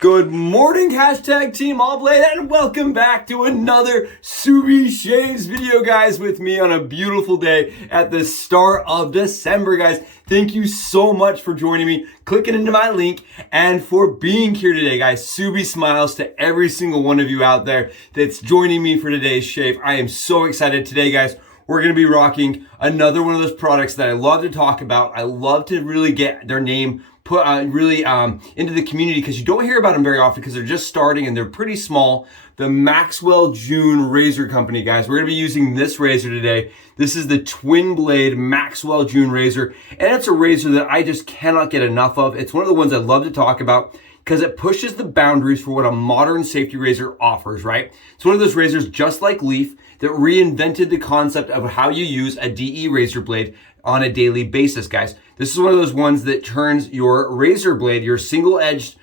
Good morning, hashtag Team Allblade, and welcome back to another Subi Shaves video, guys, with me on a beautiful day at the start of December, guys. Thank you so much for joining me, clicking into my link, and for being here today, guys. Subi smiles to every single one of you out there that's joining me for today's shave. I am so excited today, guys. We're going to be rocking another one of those products that I love to talk about. I love to really get their name put into the community because you don't hear about them very often because they're just starting and they're pretty small. The Maxwell June razor company, guys. We're going to be using this razor today. This is the twin blade Maxwell June razor, and it's a razor that I just cannot get enough of. It's one of the ones I love to talk about because it pushes the boundaries for what a modern safety razor offers, right? It's one of those razors just like Leaf that reinvented the concept of how you use a DE razor blade on a daily basis, guys. This is one of those ones that turns your razor blade, your single-edged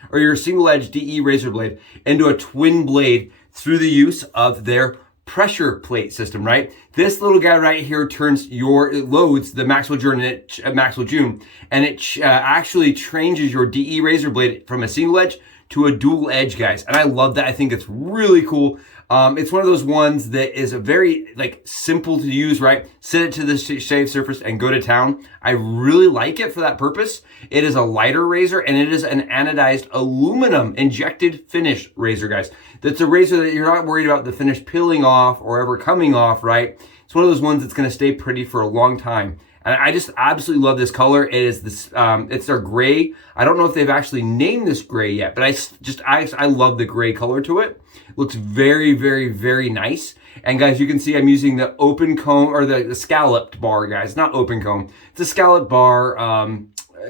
DE razor blade, into a twin blade through the use of their pressure plate system, right? This little guy right here it loads the Maxwell June, and it actually changes your DE razor blade from a single edge to a dual edge, guys. And I love that. I think it's really cool. It's one of those ones that is a very simple to use, right? Set it to the shave surface and go to town. I really like it for that purpose. It is a lighter razor and it is an anodized aluminum injected finish razor, guys. That's a razor that you're not worried about the finish peeling off or ever coming off, right? It's one of those ones that's going to stay pretty for a long time. And I just absolutely love this color. It is this, it's their gray. I don't know if they've actually named this gray yet, but I love the gray color to it. It looks very, very, very nice. And guys, you can see I'm using the open comb or the scalloped bar, guys. Not open comb. It's a scalloped bar,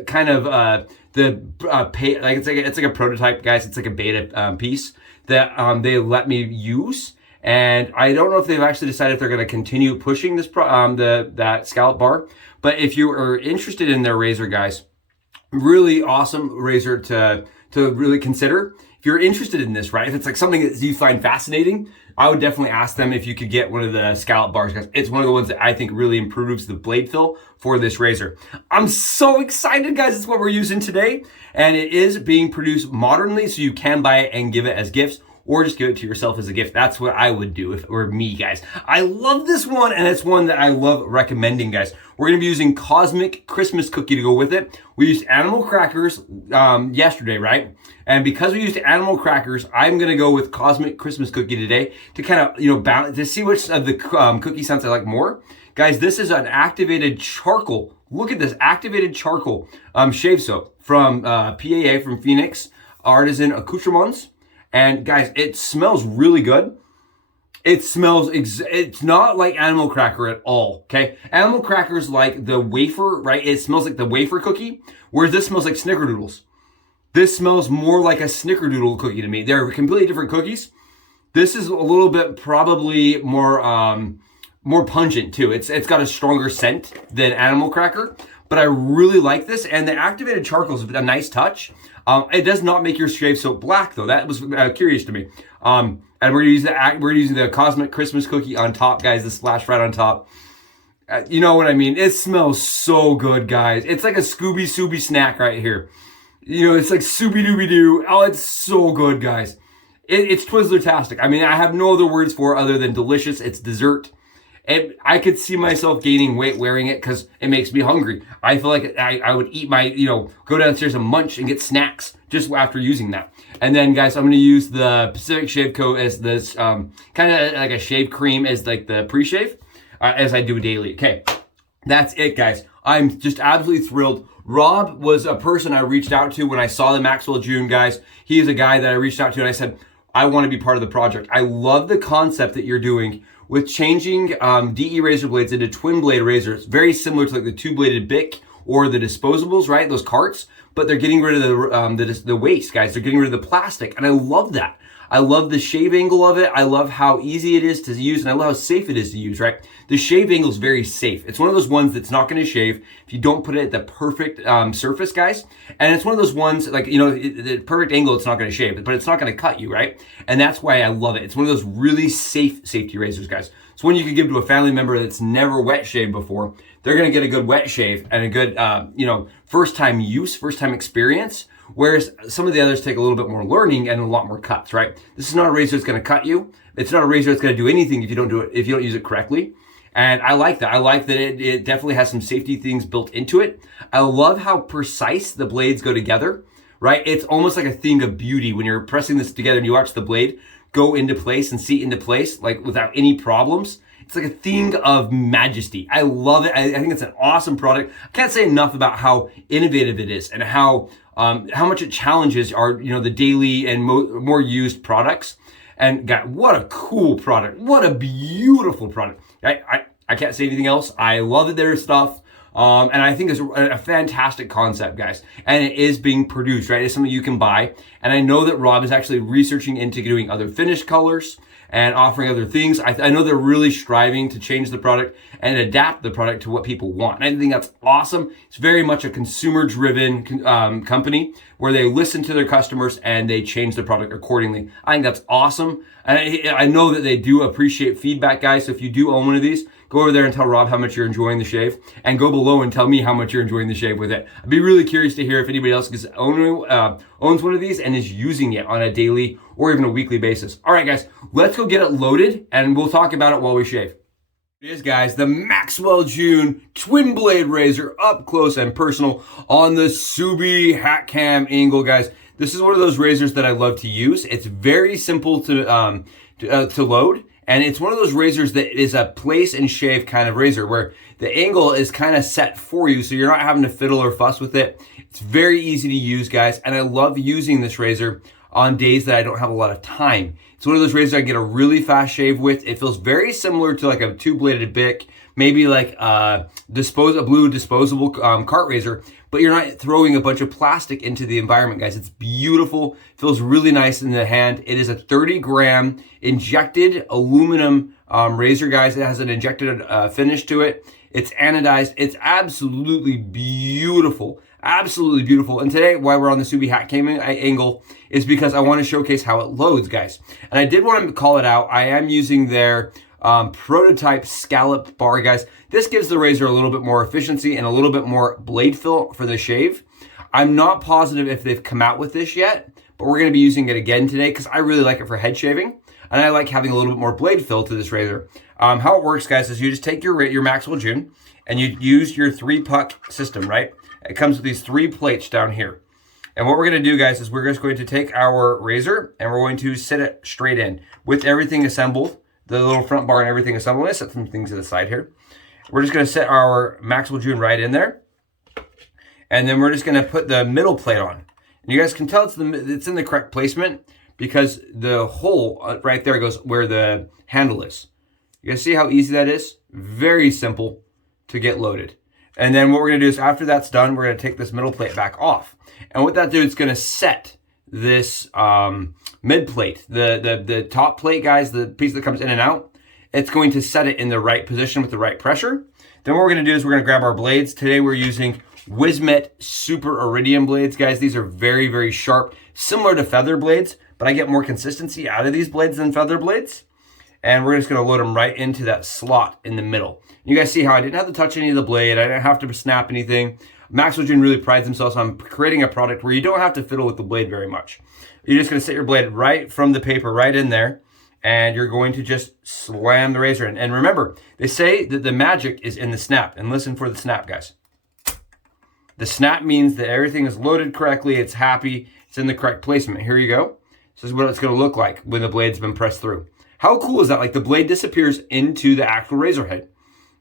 it's like a prototype, guys. It's like a beta piece that they let me use. And I don't know if they've actually decided if they're going to continue pushing this that scallop bar. But if you are interested in their razor, guys, really awesome razor to really consider. If you're interested in this, right? If it's like something that you find fascinating, I would definitely ask them if you could get one of the scallop bars, guys. It's one of the ones that I think really improves the blade fill for this razor. I'm so excited, guys. It's what we're using today. And it is being produced modernly, so you can buy it and give it as gifts, or just give it to yourself as a gift. That's what I would do if it were me, guys. I love this one, and it's one that I love recommending, guys. We're gonna be using Cosmic Christmas Cookie to go with it. We used animal crackers yesterday, right? And because we used animal crackers, I'm gonna go with Cosmic Christmas Cookie today to kind of, balance, to see which of the cookie scents I like more. Guys, this is an activated charcoal. Look at this, activated charcoal shave soap from PAA, from Phoenix Artisan Accoutrements. And guys, it smells really good. It smells, it's not like animal cracker at all, okay? Animal cracker's like the wafer, right? It smells like the wafer cookie, whereas this smells like snickerdoodles. This smells more like a snickerdoodle cookie to me. They're completely different cookies. This is a little bit probably more pungent too. It's got a stronger scent than animal cracker, but I really like this. And the activated charcoal is a nice touch. It does not make your shave soap black though. That was curious to me. And we're using the Cosmic Christmas Cookie on top, guys. The splash right on top. You know what I mean? It smells so good, guys. It's like a Scooby snack right here. It's like Scooby-Dooby-Doo. Oh, it's so good, guys. It's Twizzler-tastic. I mean, I have no other words for it other than delicious. It's dessert. I could see myself gaining weight wearing it because it makes me hungry. I feel like I would eat my, go downstairs and munch and get snacks just after using that. And then, guys, I'm going to use the Pacific Shave Co. as this kind of like a shave cream as like the pre-shave as I do daily. Okay, that's it, guys. I'm just absolutely thrilled. Rob was a person I reached out to when I saw the Maxwell June, guys. He is a guy that I reached out to and I said, I want to be part of the project. I love the concept that you're doing with changing DE razor blades into twin blade razors. Very similar to like the two-bladed BIC or the disposables, right? Those carts, but they're getting rid of the waste, guys. They're getting rid of the plastic, and I love that. I love the shave angle of it. I love how easy it is to use, and I love how safe it is to use, right? The shave angle is very safe. It's one of those ones that's not going to shave if you don't put it at the perfect surface, guys. And it's one of those ones, like, the perfect angle, it's not going to shave, but it's not going to cut you, right? And that's why I love it. It's one of those really safe safety razors, guys. It's one you could give to a family member that's never wet shaved before. They're going to get a good wet shave and a good, first time use, first time experience Whereas some of the others take a little bit more learning and a lot more cuts, right? This is not a razor that's going to cut you. It's not a razor that's going to do anything if you don't use it correctly. And I like that. I like that it definitely has some safety things built into it. I love how precise the blades go together, right? It's almost like a thing of beauty when you're pressing this together and you watch the blade go into place and seat into place, like without any problems. It's like a thing of majesty. I love it. I think it's an awesome product. I can't say enough about how innovative it is and how much it challenges our, the daily and more used products. And God, what a cool product. What a beautiful product. I can't say anything else. I love their stuff. And I think it's a fantastic concept, guys. And it is being produced, right? It's something you can buy. And I know that Rob is actually researching into doing other finish colors and offering other things. I know they're really striving to change the product and adapt the product to what people want. And I think that's awesome. It's very much a consumer-driven company where they listen to their customers and they change the product accordingly. I think that's awesome. And I know that they do appreciate feedback, guys. So if you do own one of these, go over there and tell Rob how much you're enjoying the shave, and go below and tell me how much you're enjoying the shave with it. I'd be really curious to hear if anybody else owns one of these and is using it on a daily or even a weekly basis. All right, guys, let's go get it loaded, and we'll talk about it while we shave. It is, guys, the Maxwell June twin blade razor, up close and personal on the Subi hat cam angle, guys. This is one of those razors that I love to use. It's very simple to load. And it's one of those razors that is a place and shave kind of razor where the angle is kind of set for you, so you're not having to fiddle or fuss with it. It's very easy to use, guys, and I love using this razor on days that I don't have a lot of time. It's one of those razors I get a really fast shave with. It feels very similar to like a two-bladed BIC, maybe like a blue disposable cart razor, but you're not throwing a bunch of plastic into the environment, guys. It's beautiful. Feels really nice in the hand. It is a 30-gram injected aluminum razor, guys. It has an injected finish to it. It's anodized. It's absolutely beautiful. Absolutely beautiful. And today, why we're on the Subi hat cam angle is because I want to showcase how it loads, guys. And I did want to call it out. I am using their prototype scalloped bar, guys. This gives the razor a little bit more efficiency and a little bit more blade fill for the shave. I'm not positive if they've come out with this yet, but we're going to be using it again today because I really like it for head shaving, and I like having a little bit more blade fill to this razor. How it works, guys, is you just take your Maxwell June and you use your 3-puck system, right? It comes with these 3 plates down here. And what we're going to do, guys, is we're just going to take our razor and we're going to sit it straight in with everything assembled, the little front bar and everything assembled. Let's set some things to the side here. We're just going to set our Maxwell June right in there. And then we're just going to put the middle plate on. And you guys can tell it's in the correct placement because the hole right there goes where the handle is. You guys see how easy that is? Very simple to get loaded. And then what we're going to do is after that's done, we're going to take this middle plate back off. And what that does, it's going to set this mid plate, the top plate, guys, the piece that comes in and out. It's going to set it in the right position with the right pressure. Then what we're going to do is we're going to grab our blades. Today we're using Wismet Super Iridium blades, guys. These are very, very sharp, similar to feather blades, but I get more consistency out of these blades than feather blades. And we're just going to load them right into that slot in the middle. You guys see how I didn't have to touch any of the blade. I didn't have to snap anything. Maxwell June really prides themselves on creating a product where you don't have to fiddle with the blade very much. You're just going to set your blade right from the paper right in there, and you're going to just slam the razor in. And remember, they say that the magic is in the snap. And listen for the snap, guys. The snap means that everything is loaded correctly. It's happy. It's in the correct placement. Here you go. This is what it's going to look like when the blade's been pressed through. How cool is that? Like the blade disappears into the actual razor head.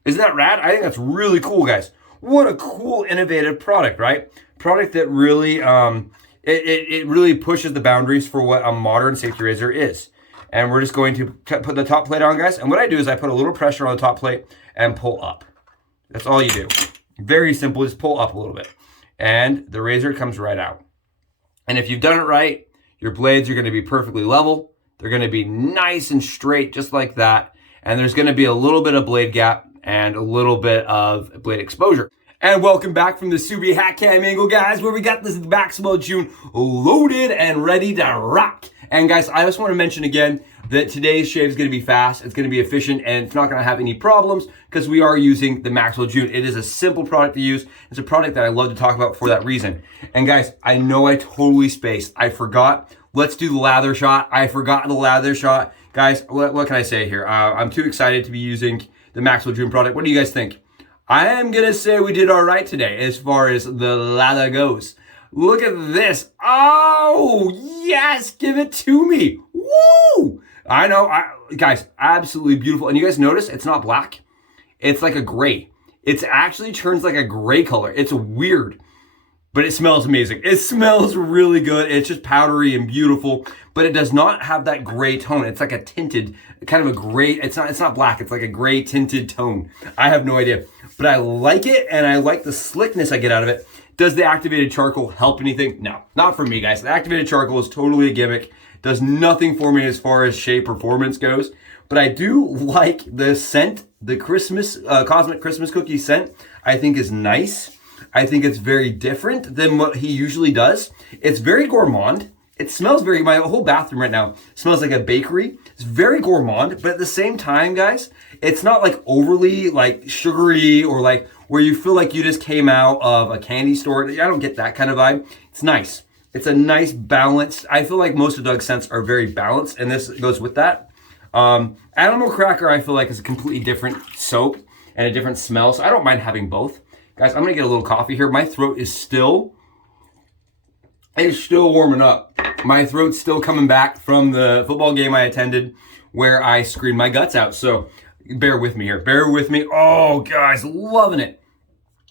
Isn't that rad? I think that's really cool, guys. What a cool, innovative product, right? Product that really, it really pushes the boundaries for what a modern safety razor is. And we're just going to put the top plate on, guys. And what I do is I put a little pressure on the top plate and pull up. That's all you do. Very simple, just pull up a little bit. And the razor comes right out. And if you've done it right, your blades are going to be perfectly level. They're going to be nice and straight, just like that. And there's going to be a little bit of blade gap and a little bit of blade exposure. And welcome back from the Subi hat cam angle, guys, where we got this Maxwell June loaded and ready to rock. And guys, I just want to mention again, that today's shave is going to be fast, it's going to be efficient, and it's not going to have any problems because we are using the Maxwell June. It is a simple product to use. It's a product that I love to talk about for that reason. And guys, I know I totally spaced. I forgot. Let's do the lather shot. I forgot the lather shot. Guys, what can I say here? I'm too excited to be using the Maxwell June product. What do you guys think? I am going to say we did all right today as far as the lather goes. Look at this. Oh, yes. Give it to me. Woo! I know. Guys, absolutely beautiful. And you guys notice it's not black. It's like a gray. It actually turns like a gray color. It's weird, but it smells amazing. It smells really good. It's just powdery and beautiful, but it does not have that gray tone. It's like a tinted, kind of a gray. It's not black. It's like a gray tinted tone. I have no idea, but I like it, and I like the slickness I get out of it. Does the activated charcoal help anything? No, not for me, guys. The activated charcoal is totally a gimmick. Does nothing for me as far as shave performance goes. But I do like the scent, the Christmas, Cosmic Christmas Cookie scent, I think is nice. I think it's very different than what he usually does. It's very gourmand. It smells very, my whole bathroom right now smells like a bakery. It's very gourmand, but at the same time, guys, it's not like overly like sugary or like where you feel like you just came out of a candy store. I don't get that kind of vibe. It's nice. It's a nice balance. I feel like most of Doug's scents are very balanced, and this goes with that. Animal Cracker, I feel like, is a completely different soap and a different smell, so I don't mind having both. Guys, I'm gonna get a little coffee here. My throat is still warming up. My throat's still coming back from the football game I attended where I screamed my guts out. So bear with me here. Bear with me. Oh, guys, loving it.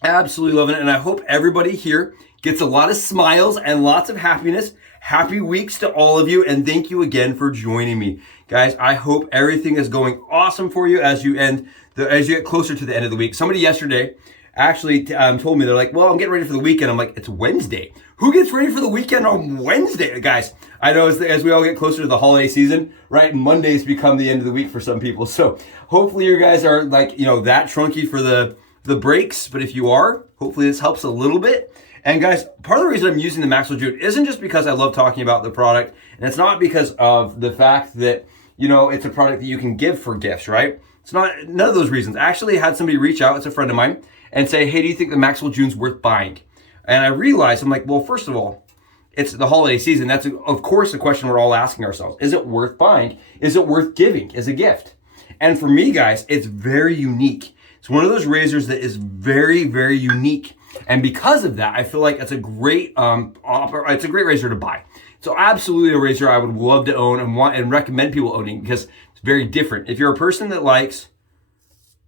Absolutely loving it. And I hope everybody here gets a lot of smiles and lots of happiness. Happy weeks to all of you. And thank you again for joining me. Guys, I hope everything is going awesome for you as you get closer to the end of the week. Somebody yesterday actually told me, they're like, well, I'm getting ready for the weekend. I'm like, it's Wednesday. Who gets ready for the weekend on Wednesday? Guys, I know as we all get closer to the holiday season, right? Mondays become the end of the week for some people. So hopefully you guys are like, that trunky for the breaks. But if you are, hopefully this helps a little bit. And guys, part of the reason I'm using the Maxwell June isn't just because I love talking about the product. And it's not because of the fact that, it's a product that you can give for gifts, right? It's not, none of those reasons. I actually had somebody reach out, it's a friend of mine, and say, hey, do you think the Maxwell June's worth buying? And I realized, I'm like, well, first of all, it's the holiday season. That's, of course, the question we're all asking ourselves. Is it worth buying? Is it worth giving as a gift? And for me, guys, it's very unique. It's one of those razors that is very, very unique. And because of that, I feel like it's a great it's a great razor to buy. So absolutely a razor I would love to own and recommend people owning because it's very different. If you're a person that likes,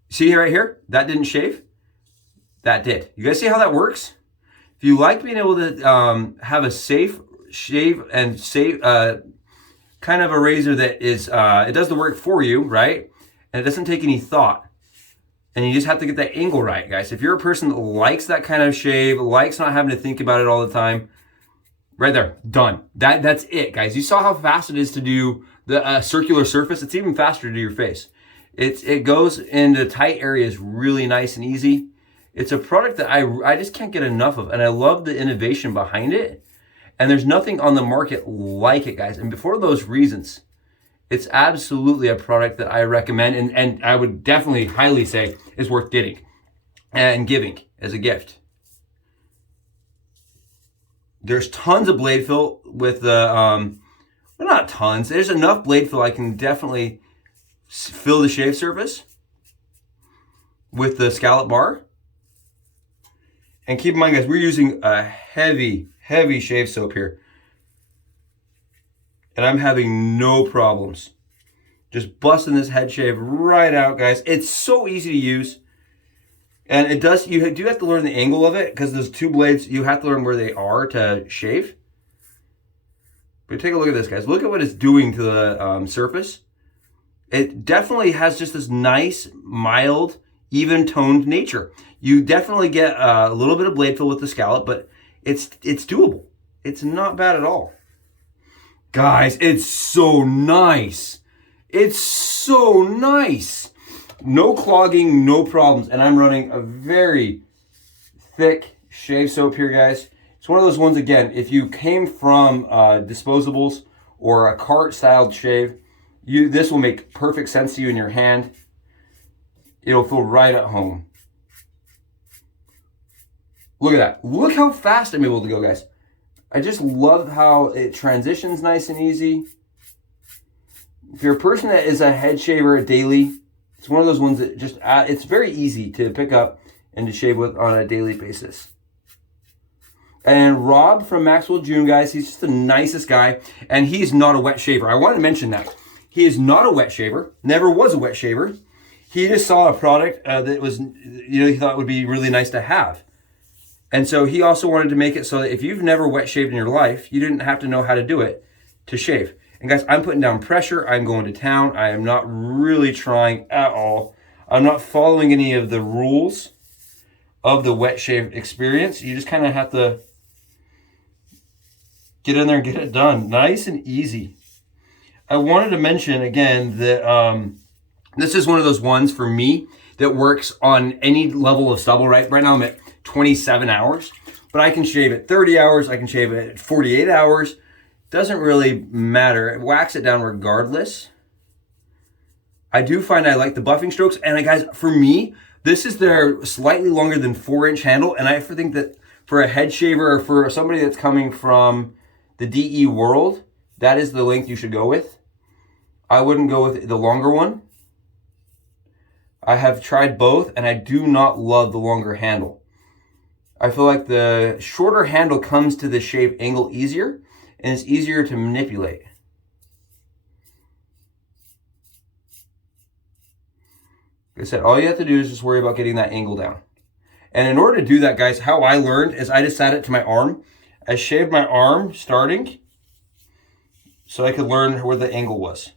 see right here, that didn't shave, that did. You guys see how that works? If you like being able to have a safe shave and safe kind of a razor that is, it does the work for you, right? And it doesn't take any thought. And you just have to get that angle right, guys. If you're a person that likes that kind of shave, likes not having to think about it all the time, right there, done. That's it, guys. You saw how fast it is to do the circular surface. It's even faster to do your face. It goes into tight areas really nice and easy. It's a product that I just can't get enough of, and I love the innovation behind it. And there's nothing on the market like it, guys. And for those reasons, it's absolutely a product that I recommend, and I would definitely highly say is worth getting and giving as a gift. There's tons of blade fill with the, well, not tons. There's enough blade fill I can definitely fill the shave surface with the scallop bar. And keep in mind, guys, we're using a heavy, heavy shave soap here. And I'm having no problems just busting this head shave right out, guys. It's so easy to use. And it does, you do have to learn the angle of it because those two blades, you have to learn where they are to shave. But take a look at this, guys. Look at what it's doing to the surface. It definitely has just this nice, mild, even-toned nature. You definitely get a little bit of blade fill with the scallop, but it's doable. It's not bad at all. Guys, it's so nice. It's so nice. No clogging, no problems. And I'm running a very thick shave soap here, guys. It's one of those ones, again, if you came from disposables or a cart-styled shave, This will make perfect sense to you in your hand. It'll feel right at home. Look at that. Look how fast I'm able to go, guys. I just love how it transitions nice and easy. If you're a person that is a head shaver daily, it's one of those ones that just, it's very easy to pick up and to shave with on a daily basis. And Rob from Maxwell June, guys, he's just the nicest guy, and he's not a wet shaver. I want to mention that. He is not a wet shaver, never was a wet shaver. He just saw a product that was, he thought would be really nice to have. And so he also wanted to make it so that if you've never wet shaved in your life, you didn't have to know how to do it to shave. And guys, I'm putting down pressure. I'm going to town. I am not really trying at all. I'm not following any of the rules of the wet shave experience. You just kind of have to get in there and get it done. Nice and easy. I wanted to mention again that this is one of those ones for me that works on any level of stubble. Right now I'm at 27 hours, but I can shave at 30 hours. I can shave it at 48 hours. Doesn't really matter. Wax it down regardless. I do find I like the buffing strokes. And guys, for me, this is their slightly longer than 4-inch handle. And I think that for a head shaver or for somebody that's coming from the DE world, that is the length you should go with. I wouldn't go with the longer one. I have tried both and I do not love the longer handle. I feel like the shorter handle comes to the shave angle easier and it's easier to manipulate. Like I said, all you have to do is just worry about getting that angle down. And in order to do that, guys, how I learned is I just sat it to my arm. I shaved my arm starting so I could learn where the angle was.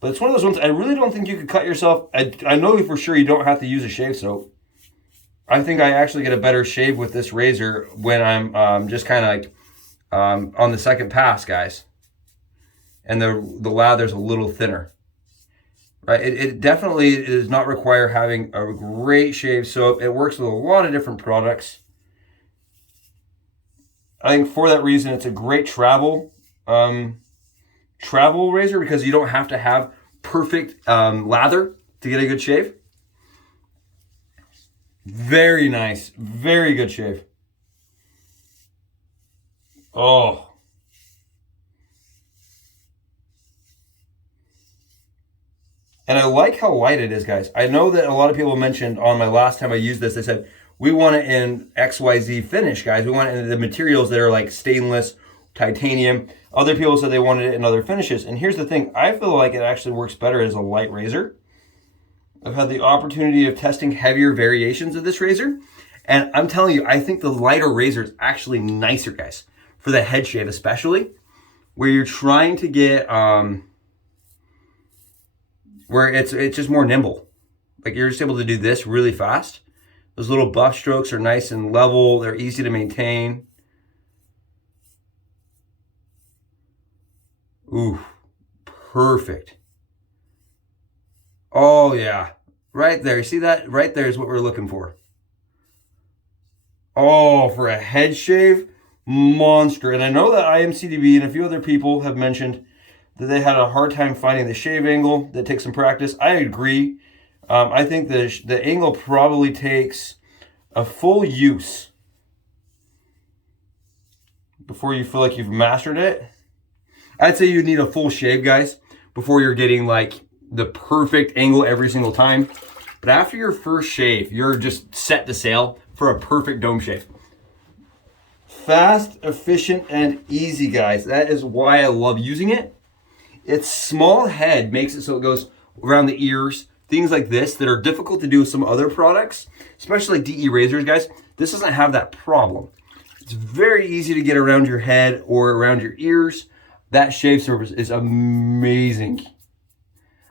But it's one of those ones, I really don't think you could cut yourself. I know for sure you don't have to use a shave soap. I think I actually get a better shave with this razor when I'm just kind of like on the second pass, guys. And the lather's a little thinner. Right? It definitely does not require having a great shave soap. It works with a lot of different products. I think for that reason, it's a great travel razor because you don't have to have perfect lather to get a good shave. Very nice. Very good shave. Oh. And I like how light it is, guys. I know that a lot of people mentioned on my last time I used this, they said, we want it in XYZ finish, guys. We want it in the materials that are like stainless, titanium. Other people said they wanted it in other finishes. And here's the thing. I feel like it actually works better as a light razor. I've had the opportunity of testing heavier variations of this razor. And I'm telling you, I think the lighter razor is actually nicer, guys. For the head shave especially. Where you're trying to get, where it's just more nimble. Like you're just able to do this really fast. Those little buff strokes are nice and level. They're easy to maintain. Ooh, perfect. Oh yeah, right there. You see that? Right there is what we're looking for. Oh, for a head shave, monster. And I know that IMCDB and a few other people have mentioned that they had a hard time finding the shave angle. That takes some practice. I agree. I think the angle probably takes a full use before you feel like you've mastered it. I'd say you need a full shave, guys, before you're getting like the perfect angle every single time. But after your first shave, you're just set to sail for a perfect dome shave. Fast, efficient, and easy, guys. That is why I love using it. Its small head makes it so it goes around the ears. Things like this that are difficult to do with some other products, especially like DE razors, guys. This doesn't have that problem. It's very easy to get around your head or around your ears. That shave surface is amazing.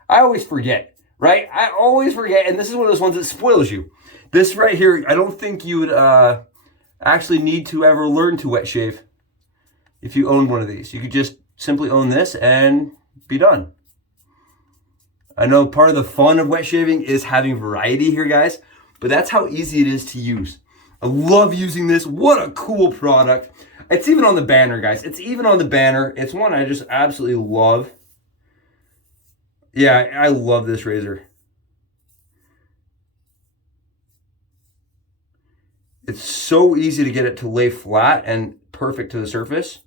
I always forget, right? I always forget, and this is one of those ones that spoils you. This right here, I don't think you would actually need to ever learn to wet shave if you owned one of these. You could just simply own this and be done. I know part of the fun of wet shaving is having variety here, guys, but that's how easy it is to use. I love using this. What a cool product. It's even on the banner, guys. It's even on the banner. It's one I just absolutely love. Yeah, I love this razor. It's so easy to get it to lay flat and perfect to the surface.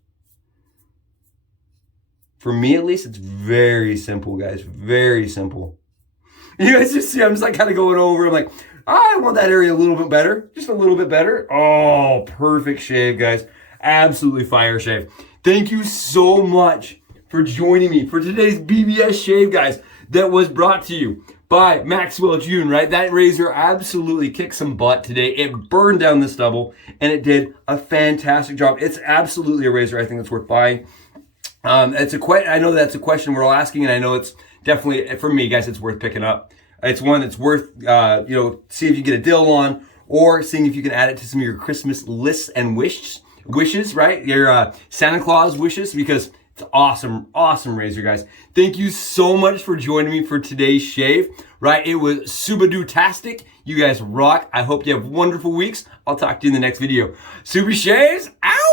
For me, at least, it's very simple, guys. Very simple. You guys just see, I'm just like kind of going over. I'm like, I want that area a little bit better. Just a little bit better. Oh, perfect shave, guys. Absolutely fire shave. Thank you so much for joining me for today's BBS shave, guys. That was brought to you by Maxwell June, right? That razor absolutely kicked some butt today. It burned down the stubble, and it did a fantastic job. It's absolutely a razor I think that's worth buying. I know that's a question we're all asking, and I know it's definitely, for me, guys, it's worth picking up. It's one that's worth, see if you get a deal on, or seeing if you can add it to some of your Christmas lists and wishes, right? Your Santa Claus wishes, because it's awesome, awesome razor, guys. Thank you so much for joining me for today's shave, right? It was super-do-tastic. You guys rock. I hope you have wonderful weeks. I'll talk to you in the next video. Super Shaves, out!